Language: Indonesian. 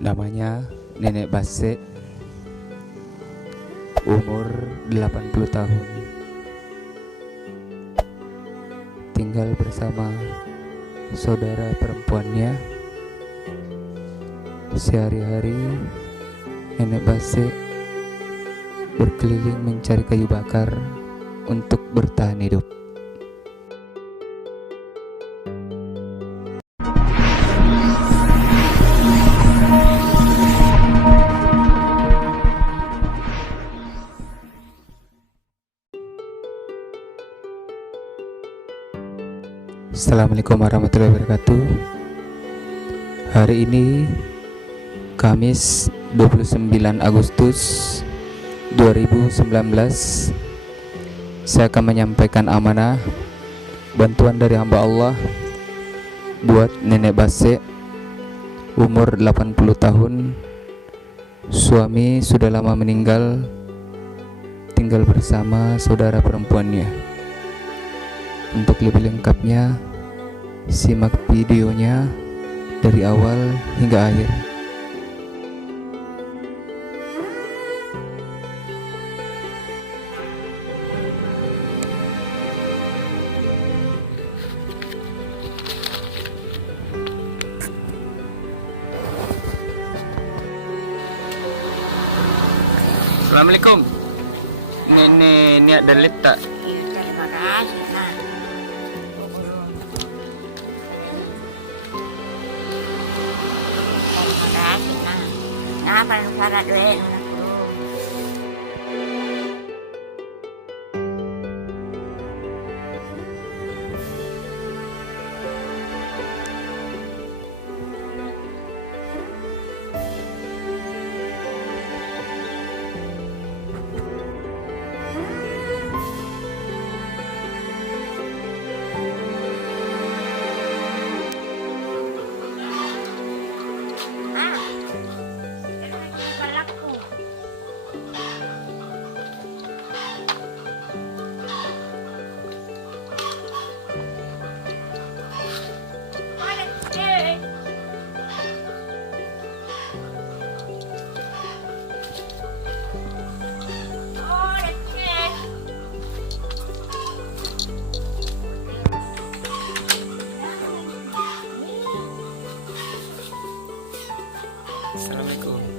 Namanya Nenek Base, umur 80 tahun. Tinggal bersama saudara perempuannya. Sehari-hari Nenek Base berkeliling mencari kayu bakar untuk bertahan hidup. Assalamualaikum warahmatullahi wabarakatuh. Hari ini Kamis 29 Agustus 2019, saya akan menyampaikan amanah bantuan dari hamba Allah buat Nenek Base, umur 80 tahun. Suami sudah lama meninggal, tinggal bersama saudara perempuannya. Untuk lebih lengkapnya, simak videonya dari awal hingga akhir. Assalamualaikum. Nenek niat dalit tak? Iya, terima kasih. Nah, terima kasih. Nah, kenapa lu salah duit? Assalamualaikum.